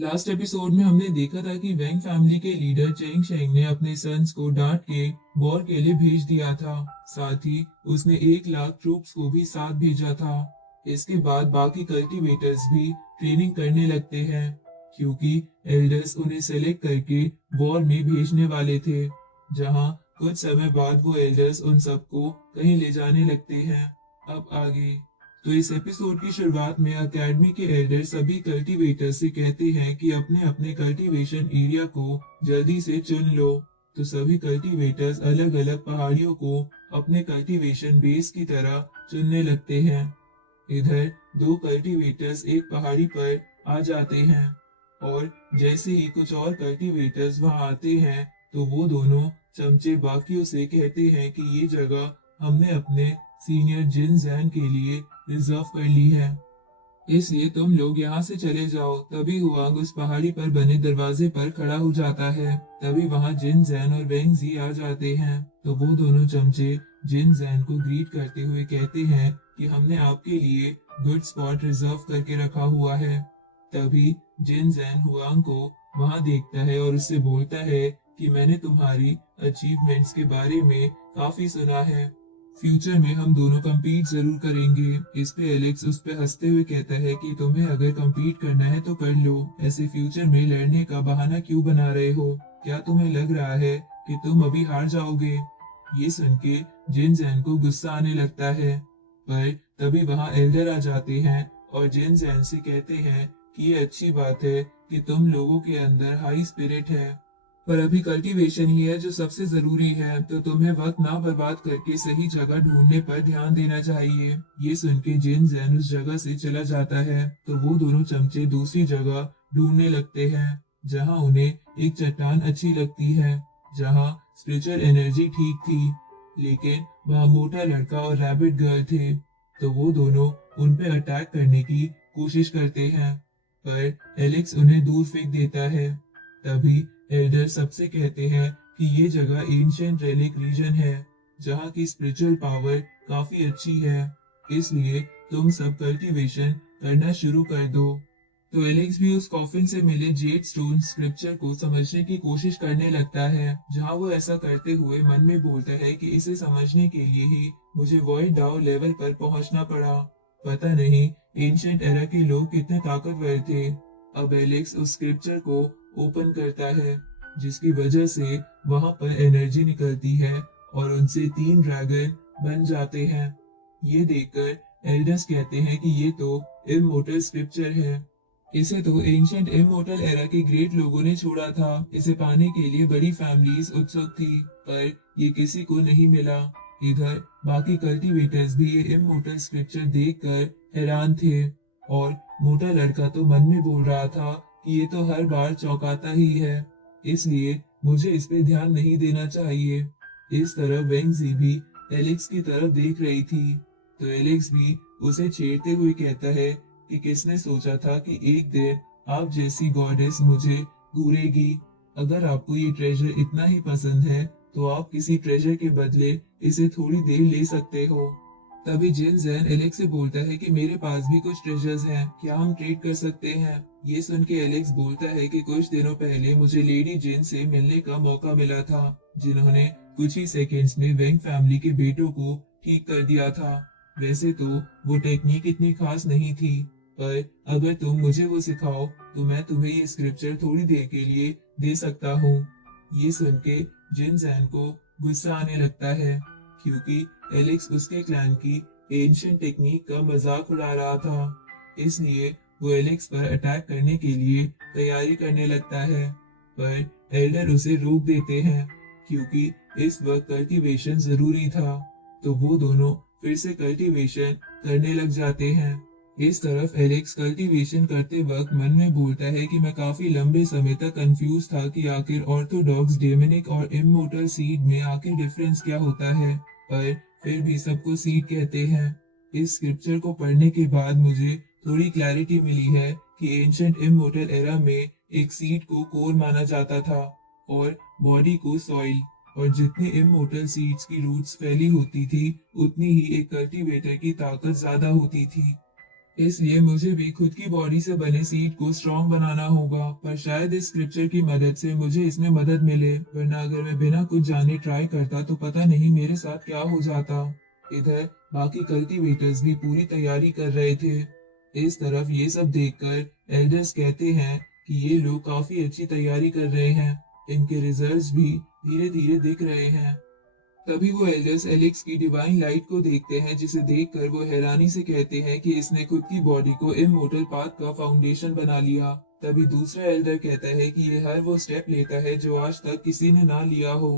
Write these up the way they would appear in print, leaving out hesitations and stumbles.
Last episode में हमने देखा था कि वेंग फैमिली के लीडर चेंग शेंग ने अपने सन्स को डांट के वॉर के लिए भेज दिया था। साथ ही उसने 1 लाख ट्रूप्स को भी साथ भेजा था। इसके बाद बाकी कल्टीवेटर्स भी ट्रेनिंग करने लगते हैं, क्योंकि एल्डर्स उन्हें सेलेक्ट करके वॉर में भेजने वाले थे, जहां कुछ समय बाद वो एल्डर्स उन सबको कहीं ले जाने लगते हैं। अब आगे तो इस एपिसोड की शुरुआत में अकेडमी के एल्डर सभी कल्टीवेटर से कहते हैं कि अपने अपने कल्टीवेशन एरिया को जल्दी से चुन लो। तो सभी कल्टीवेटर्स अलग अलग पहाड़ियों को अपने कल्टीवेशन बेस की तरह चुनने लगते हैं। इधर दो कल्टीवेटर्स एक पहाड़ी पर आ जाते हैं, और जैसे ही कुछ और कल्टीवेटर्स वहां आते हैं तो वो दोनों चमचे बाकियों से कहते हैं कि ये जगह हमने अपने सीनियर जिन जैन के लिए रिजर्व कर ली है, इसलिए तुम लोग यहाँ से चले जाओ। तभी हुआंग उस पहाड़ी पर बने दरवाजे पर खड़ा हो जाता है। तभी वहां जिन जैन और वेंग जी आ जाते हैं। तो वो दोनों चमचे जिन जैन को ग्रीट करते हुए कहते हैं कि हमने आपके लिए गुड स्पॉट रिजर्व करके रखा हुआ है। तभी जिन जैन हुआंग को वहां देखता है और उससे बोलता है कि मैंने तुम्हारी अचीवमेंट्स के बारे में काफी सुना है। फ्यूचर में हम दोनों compete जरूर करेंगे। इस पे एलेक्स उस पे हंसते हुए कहता है कि तुम्हें अगर compete करना है तो कर लो, ऐसे फ्यूचर में लड़ने का बहाना क्यों बना रहे हो? क्या तुम्हें लग रहा है कि तुम अभी हार जाओगे? ये सुन के जिन जैन को गुस्सा आने लगता है, पर तभी वहां एल्डर आ जाते हैं और जिन जैन से कहते हैं कि ये अच्छी बात है कि तुम लोगों के अंदर हाई स्पिरिट है, पर अभी कल्टीवेशन ही है जो सबसे जरूरी है, तो तुम्हें वक्त ना बर्बाद करके सही जगह ढूंढने पर ध्यान देना चाहिए। ये सुन के जिन जैन उस जगह से चला जाता है। तो वो दोनों चमचे दूसरी जगह ढूंढने लगते हैं, जहां उन्हें एक चट्टान अच्छी लगती है, जहां स्पिरिचुअल एनर्जी ठीक थी, लेकिन वहां मोटा लड़का और रैबिट गर्ल थे। तो वो दोनों उन पे अटैक करने की कोशिश करते हैं, पर एलेक्स उन्हें दूर फेंक देता है। तभी एल्डर सबसे कहते हैं कि ये जगह एंशिएंट रेलिक रीजन है, जहाँ की स्पिरिचुअल पावर काफी अच्छी है, इसलिए तुम सब कल्टीवेशन करना शुरू कर दो। तो एलेक्स भी उस कॉफिन से मिले जेड स्टोन स्क्रिप्चर को समझने की कोशिश करने लगता है, जहाँ वो ऐसा करते हुए मन में बोलता है कि इसे समझने के लिए ही मुझे वॉइड डाउ लेवल पर पहुंचना पड़ा। पता नहीं एंशिएंट एरा के लोग कितने ताकतवर थे। अब एलेक्स उस स्क्रिप्चर को ओपन करता है, जिसकी वजह से वहां पर एनर्जी निकलती है और उनसे 3 ड्रैगन बन जाते हैं। ये देखकर एल्डर्स कहते हैं कि ये तो इमोर्टल स्क्रिप्चर है। इसे तो एंशिएंट इमोर्टल एरा के ग्रेट लोगों ने छोड़ा था। इसे पाने के लिए बड़ी फैमिलीज उत्सुक थी, पर ये किसी को नहीं मिला। इधर बाकी कल्टीवेटर्स भी ये इमोर्टल स्क्रिप्चर देखकर हैरान थे, और मोटा लड़का तो मन में बोल रहा था कि ये तो हर बार चौंकाता ही है, इसलिए मुझे इस पे ध्यान नहीं देना चाहिए। इस तरह वेंगजी भी एलेक्स की तरफ देख रही थी। तो एलेक्स भी उसे छेड़ते हुए कहता है कि किसने सोचा था कि एक दिन आप जैसी गॉडेस मुझे घूरेगी। अगर आपको ये ट्रेजर इतना ही पसंद है तो आप किसी ट्रेजर के बदले इसे थोड़ी देर ले सकते हो। तभी जिन जैन एलेक्स से बोलता है कि मेरे पास भी कुछ ट्रेजर्स हैं, क्या हम ट्रेड कर सकते हैं? ये सुन के एलेक्स बोलता है कि कुछ दिनों पहले मुझे लेडी जिन से मिलने का मौका मिला था, जिन्होंने कुछ ही सेकेंड्स में वेंग फैमिली के बेटों को ठीक कर दिया था। वैसे तो वो टेक्निक इतनी खास नहीं थी, पर अगर तुम मुझे वो सिखाओ तो मैं तुम्हें ये स्क्रिप्चर थोड़ी देर के लिए दे सकता हूँ। ये सुन के जिन जैन को गुस्सा आने लगता है, क्योंकि एलेक्स उसके क्लैन की एंशिएंट टेक्निक का मजाक उड़ा रहा था। इसलिए वो एलेक्स पर अटैक करने के लिए तैयारी करने लगता है, पर एल्डर उसे रोक देते हैं, क्योंकि इस वक्त कल्टीवेशन जरूरी था। तो वो दोनों फिर से कल्टीवेशन करने लग जाते हैं। इस तरफ एलेक्स कल्टीवेशन करते वक्त मन में बोलता है कि मैं काफी लंबे समय तक कंफ्यूज था कि आखिर ऑर्थोडॉक्स डेमोनिक और इमोर्टल सीड में आखिर डिफरेंस क्या होता है, पर फिर भी सबको सीड कहते हैं। इस स्क्रिप्चर को पढ़ने के बाद मुझे थोड़ी क्लैरिटी मिली है कि एंशिएंट इमोर्टल एरा में एक सीड को कोर माना जाता था, और बॉडी को सॉइल, और जितनी इमोर्टल सीड्स की रूट्स फैली होती थी उतनी ही एक कल्टीवेटर की ताकत ज्यादा होती थी। इसलिए मुझे भी खुद की बॉडी से बने सीड को स्ट्रांग बनाना होगा, पर शायद इस स्क्रिप्चर की मदद से मुझे इसमें मदद मिले, वरना अगर मैं बिना कुछ जाने ट्राई करता तो पता नहीं मेरे साथ क्या हो जाता। इधर बाकी कल्टीवेटर्स भी पूरी तैयारी कर रहे थे। इस तरफ ये सब देखकर एल्डर्स कहते हैं कि ये लोग काफी अच्छी तैयारी कर रहे हैं, इनके रिजल्ट्स भी धीरे धीरे दिख रहे हैं। तभी वो एल्डर्स एलेक्स की डिवाइन लाइट को देखते हैं, जिसे देखकर वो हैरानी से कहते हैं कि इसने खुद की बॉडी को इमोर्टल पाथ का फाउंडेशन बना लिया। तभी दूसरा एल्डर कहता है कि ये हर वो स्टेप लेता है जो आज तक किसी ने ना लिया हो।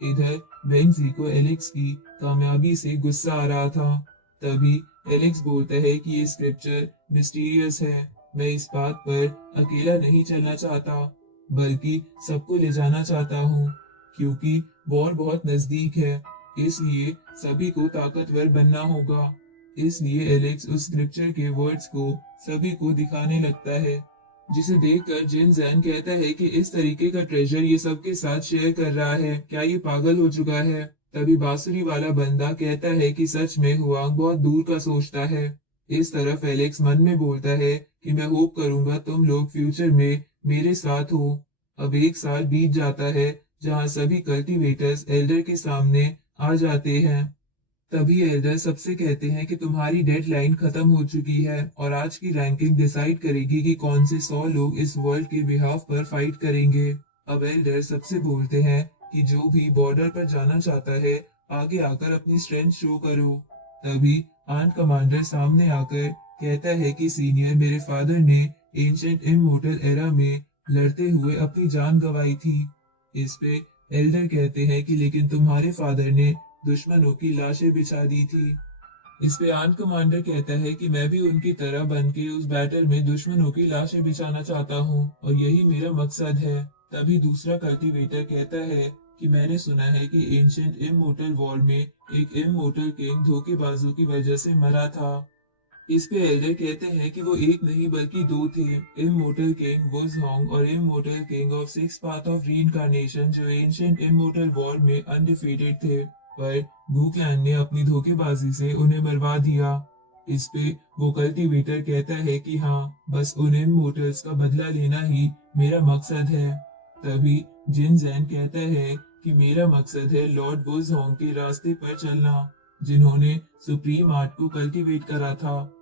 इधर वेंगजी को एलेक्स की कामयाबी से गुस्सा आ रहा था। तभी एलेक्स बोलता है कि ये स्क्रिप्चर मिस्टीरियस है, मैं इस बात पर अकेला नहीं चलना चाहता, बल्कि सबको ले जाना चाहता हूँ, क्योंकि वॉर बहुत नजदीक है, इसलिए सभी को ताकतवर बनना होगा। इसलिए एलेक्स उस स्क्रिप्चर के वर्ड्स को सभी को दिखाने लगता है, जिसे देखकर जिन जैन कहता है कि इस तरीके का ट्रेजर ये सबके साथ शेयर कर रहा है, क्या ये पागल हो चुका है। तभी बांसुरी वाला बंदा कहता है कि सच में हुआंग बहुत दूर का सोचता है। इस तरफ एलेक्स मन में बोलता है कि मैं होप करूंगा तुम लोग फ्यूचर में मेरे साथ हो। अब 1 साल बीत जाता है, जहां सभी कल्टीवेटर्स एल्डर के सामने आ जाते हैं। तभी एल्डर सबसे कहते हैं कि तुम्हारी डेडलाइन खत्म हो चुकी है और आज की रैंकिंग डिसाइड करेगी कि कौन से 100 लोग इस वर्ल्ड के बिहाफ पर फाइट करेंगे। अब एल्डर सबसे बोलते हैं कि जो भी बॉर्डर पर जाना चाहता है, आगे आकर अपनी स्ट्रेंथ शो करो। तभी आर्ट कमांडर सामने आकर कहता है कि सीनियर, मेरे फादर ने एंशिएंट इमोर्टल एरा में लड़ते हुए अपनी जान गंवाई थी। इस पे एल्डर कहते हैं कि लेकिन तुम्हारे फादर ने दुश्मनों की लाशें बिछा दी थी। इस पे आर्ट कमांडर कहता है कि मैं भी उनकी तरह बनके उस बैटल में दुश्मनों की लाशें बिछाना चाहता हूँ और यही मेरा मकसद है। तभी दूसरा कल्टीवेटर कहता है कि मैंने सुना है कि एंशिएंट इमोर्टल वॉर में एक इमोर्टल किंग धोखेबाजों की वजह से मरा था। इस पे एल्डर कहते हैं कि वो एक नहीं बल्कि दो थे, इमोर्टल किंग वुजहोंग और immortal king of six path of reincarnation, जो एंशिएंट इमोर्टल वॉर में अनडिफीटेड थे, पर वुक्लैंड ने अपनी धोखेबाजी से उन्हें मरवा दिया। इस पे वो कल्टीवेटर कहता है कि हाँ, बस उन इमोर्टल्स का बदला लेना ही मेरा मकसद है। तभी जिन जैन कहता है कि मेरा मकसद है लॉर्ड वुजहोंग के रास्ते पर चलना, जिन्होंने सुप्रीम आर्ट को कल्टीवेट करा था,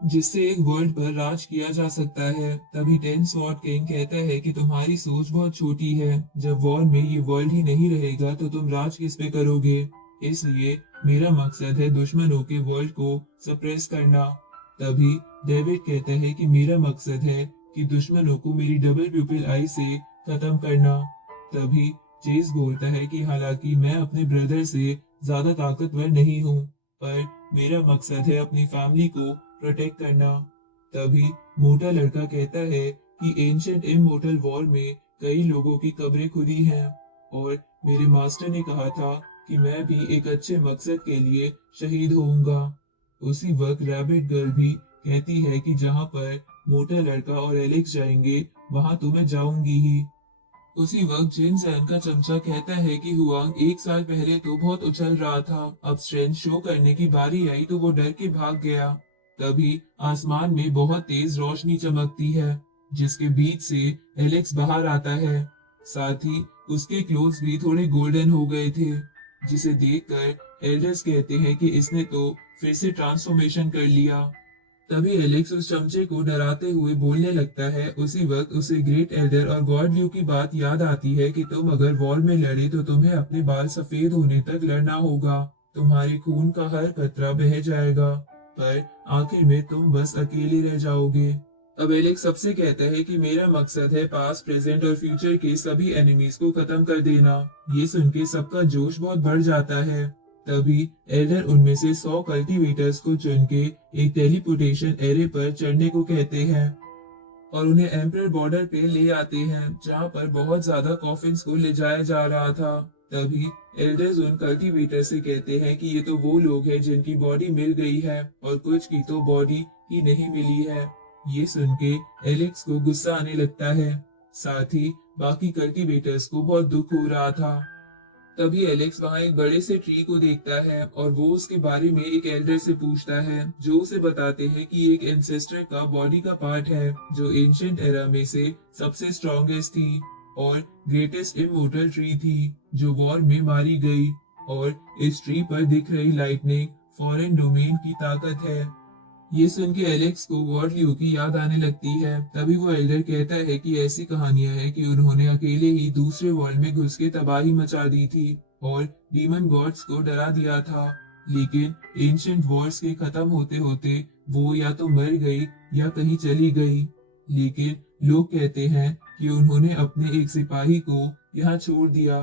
जिससे एक वर्ल्ड पर राज किया जा सकता है। तभी टेन स्वॉर्ड किंग कहता है कि तुम्हारी सोच बहुत छोटी है, जब वॉर में ये वर्ल्ड ही नहीं रहेगा तो तुम राज किस पे करोगे। इसलिए मेरा मकसद है दुश्मनों के वर्ल्ड को सप्रेस करना। तभी डेविड कहता है कि मेरा मकसद है कि दुश्मनों को मेरी डबल प्यूपिल आई से खत्म करना। तभी चेस बोलता है कि हालांकि मैं अपने ब्रदर से ज्यादा ताकतवर नहीं हूँ, पर मेरा मकसद है अपनी फैमिली को प्रोटेक्ट करना। तभी मोटा लड़का कहता है कि एंशिएंट इमोर्टल वॉर में कई लोगों की कब्रें खुदी हैं और मेरे मास्टर ने कहा था कि मैं भी एक अच्छे मकसद के लिए शहीद होऊंगा। उसी वक्त रैबिट गर्ल भी कहती है कि जहां पर मोटा लड़का और एलेक्स जाएंगे, वहां तो मैं जाऊंगी ही। उसी वक्त जिन सैन का चमचा कहता है कि हुआंग 1 साल पहले तो बहुत उछल रहा था, अब स्ट्रेंथ शो करने की बारी आई तो वो डर के भाग गया। तभी आसमान में बहुत तेज रोशनी चमकती है, जिसके बीच से एलेक्स बाहर आता है। साथ ही उसके क्लोथ्स भी थोड़े गोल्डन हो गए थे, जिसे देखकर एल्डर्स कहते हैं कि इसने तो फिर से ट्रांसफॉर्मेशन कर लिया। तभी एलेक्स उस चमचे को डराते हुए बोलने लगता है। उसी वक्त उसे ग्रेट एल्डर और गॉड ब्लू की बात याद आती है कि तुम अगर वॉर में लड़े तो तुम्हें अपने बाल सफेद होने तक लड़ना होगा, तुम्हारे खून का हर कतरा बह जाएगा, पर आखिर में तुम बस अकेले रह जाओगे। अब एलेक्स सबसे कहता है कि मेरा मकसद है पास्ट, प्रेजेंट और फ्यूचर के सभी एनिमीज को खत्म कर देना। ये सुन के सबका जोश बहुत बढ़ जाता है। तभी एल्डर उनमें से 100 कल्टीवेटर्स को चुन के एक टेलीपोर्टेशन एरे पर चढ़ने को कहते हैं और उन्हें एम्परर बॉर्डर पे ले आते हैं, जहां पर बहुत ज्यादा कॉफिन्स को ले जाया जा रहा था। तभी एल्डर्स उन कल्टीवेटर से कहते हैं कि ये तो वो लोग हैं जिनकी बॉडी मिल गई है और कुछ की तो बॉडी ही नहीं मिली है। ये सुन के एलेक्स को गुस्सा आने लगता है। साथ ही बाकी कल्टीवेटर्स को बहुत दुख हो रहा था। तभी एलेक्स वहां एक बड़े से ट्री को देखता है और वो उसके बारे में एक एल्डर से पूछता है, जो उसे बताते हैं कि एक एंसेस्टर का बॉडी का पार्ट है जो एंशिएंट एरा में से सबसे स्ट्रॉन्गेस्ट थी और ग्रेटेस्ट इमोर्टल ट्री थी जो वॉर में मारी गई। और इस ट्री पर दिख रही लाइटनिंग फॉरेन डोमेन की ताकत है। ये सुन के एलेक्स को वॉर ल्यू की याद आने लगती है। तभी वो एल्डर कहता है कि ऐसी कहानियां हैं कि उन्होंने अकेले ही दूसरे वर्ल्ड में घुस के तबाही मचा दी थी और डीमन गॉड्स को डरा दिया था। लेकिन एंशिएंट वॉर्स के खत्म होते होते वो या तो मर गई या कहीं चली गई। लेकिन लोग कहते हैं कि उन्होंने अपने एक सिपाही को यहाँ छोड़ दिया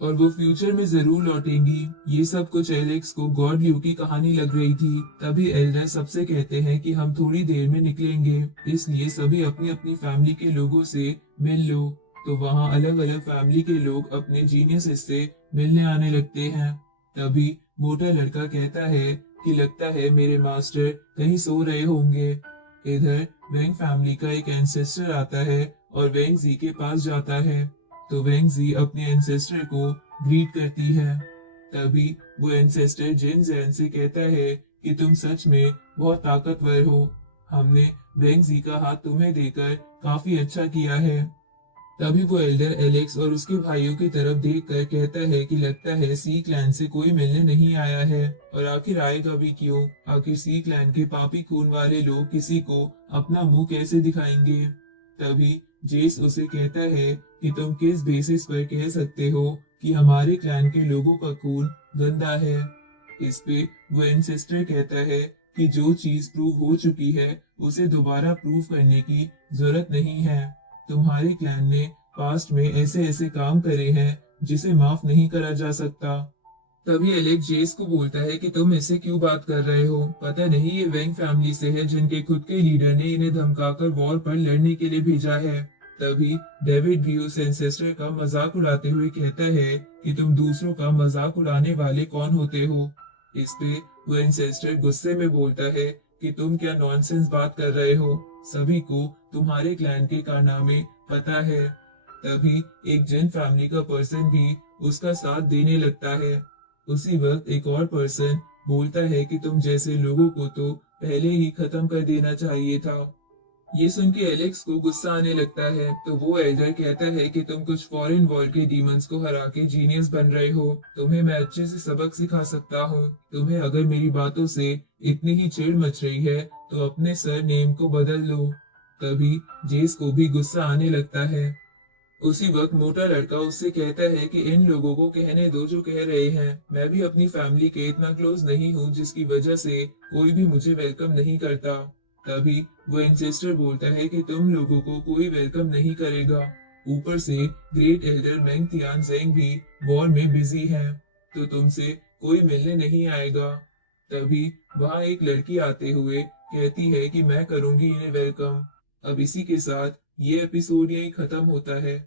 और वो फ्यूचर में जरूर लौटेंगी। ये सब कुछ एलेक्स को गॉड ल्यू की कहानी लग रही थी। तभी एल्डर सबसे कहते हैं कि हम थोड़ी देर में निकलेंगे, इसलिए सभी अपनी अपनी फैमिली के लोगों से मिल लो। तो वहाँ अलग अलग फैमिली के लोग अपने जीनियस से मिलने आने लगते हैं। तभी मोटा लड़का कहता है कि लगता है मेरे मास्टर कहीं सो रहे होंगे। इधर वेंग फैमिली का एक एंसेस्टर आता है और वेंग जी के पास जाता है। तो वेंगजी अपने एंसेस्टर को ग्रीट करती है। तभी वो एंसेस्टर जिन जैन से कहता है कि तुम सच में बहुत ताकतवर हो। हमने वेंगजी का हाथ तुम्हें देकर काफी अच्छा किया है। तभी वो एल्डर एलेक्स और उसके भाइयों की तरफ देखकर कहता है कि लगता है सी क्लैन से कोई मिलने नहीं आया है और आखिर आएगा भी क्यों। आखिर सी क्लैन के पापी खून वाले लोग किसी को अपना मुंह कैसे दिखाएंगे। तभी जेस उसे कहता है कि तुम किस बेसिस पर कह सकते हो कि हमारे क्लैन के लोगों का खून गंदा है। इस पे वो एंसेस्टर कहता है कि जो चीज प्रूव हो चुकी है उसे दोबारा प्रूव करने की जरूरत नहीं है। तुम्हारे क्लैन ने पास्ट में ऐसे ऐसे काम करे हैं जिसे माफ नहीं करा जा सकता। तभी एलेक्स जेस को बोलता है कि तुम इससे क्यों बात कर रहे हो, पता नहीं ये वेंग फैमिली से है जिनके खुद के लीडर ने इन्हें धमकाकर वॉर पर लड़ने के लिए भेजा है। तभी डेविड भी उस एंसेस्टर का मजाक उड़ाते हुए कहता है कि तुम दूसरों का मजाक उड़ाने वाले कौन होते हो। इस पे वो एंसेस्टर गुस्से में बोलता है कि तुम क्या नॉनसेंस बात कर रहे हो, सभी को तुम्हारे क्लैन के कारनामे पता है। तभी एक जिन फैमिली का पर्सन भी उसका साथ देने लगता है। उसी वक्त एक और पर्सन बोलता है कि तुम जैसे लोगों को तो पहले ही खत्म कर देना चाहिए था। ये सुन के एलेक्स को गुस्सा आने लगता है। तो वो एल्डर कहता है कि तुम कुछ फॉरेन वर्ल्ड के डीमंस को हरा के जीनियस बन रहे हो, तुम्हें मैं अच्छे से सबक सिखा सकता हूँ। तुम्हें अगर मेरी बातों से इतनी ही चिढ़ मच रही है तो अपने सर नेम को बदल लो। तभी जेस को भी गुस्सा आने लगता है। उसी वक्त मोटा लड़का उससे कहता है कि इन लोगों को कहने दो जो कह रहे हैं, मैं भी अपनी फैमिली के इतना क्लोज नहीं हूँ जिसकी वजह से कोई भी मुझे वेलकम नहीं करता। तभी वो एंसेस्टर बोलता है कि तुम लोगों को कोई वेलकम नहीं करेगा, ऊपर से ग्रेट एल्डर मेंग तियान जेंग भी वॉर में बिजी है, तो तुमसे कोई मिलने नहीं आएगा। तभी वहां एक लड़की आते हुए कहती है कि मैं करूंगी इन्हें वेलकम। अब इसी के साथ ये एपिसोड यही खत्म होता है।